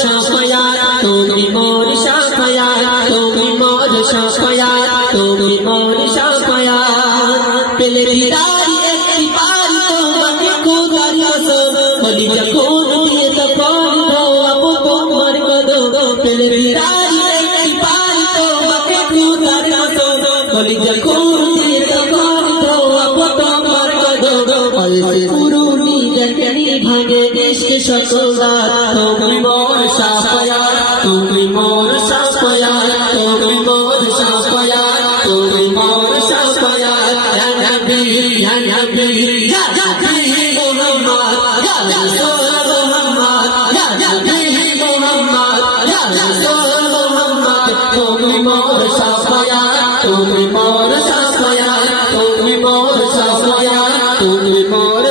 শাফায়াত তুমি মোর শাফায়াত তুমি মোর শাফায়াত তুমি মোর শাফায়াত পেলে দিদারি একটি বার তোমাকে খোদার কসম বলি যখন দিয়ে তখন ধোয়াবো তোমার কদম পেলে দিদারি একটি বার তোমাকে খোদার কসম বলি যখন দিয়ে তখন ধোয়াবো তোমার কদম ऐसे पुरूनी जगनी भागे इश्क शकदार तुम मोर शाफायात तुम मोर शाफायात तुम मोर शाफायात तुम मोर शाफायात या नबी या नबी या नबी मोहम्मद या रसूल मोहम्मद या नबी मोहम्मद या रसूल मोहम्मद तुम मोर शाफायात तुम मोर शाफायात तुम मोर शाफायात तुम मोर